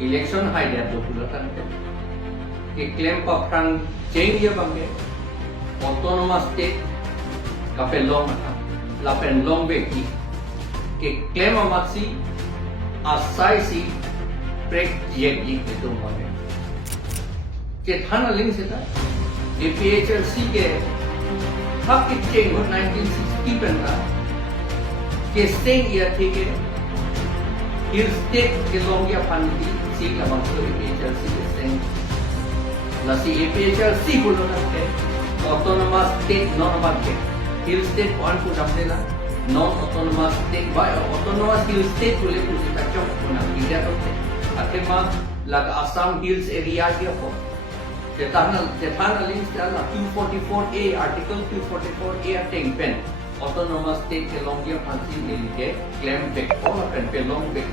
election hai dia tu pulatan ke claim pa frang change dia bangke autonomous state kapelong la penlong beki ke claim Amatsi asai si prekjek itu bangke ke thana link se ta APHLC के हक change 1960 पन्ना के state या थे के hill state के लोग या Fundy सी का मतलब APHLC के स्टेट लसी APHLC बोलो ना के ऑटोनोमस स्टेट नॉन बात के हिल स्टेट कौन को अपने ना non autonomous state by autonomous hill state बोले कुछ तक को ना इंडिया तो आखिर में लगा असम हिल्स एरिया के हो Tetana links dalam 244A artikel 244A ateng pen autonomous state ke long dia fancy milik claim back all pen pelong back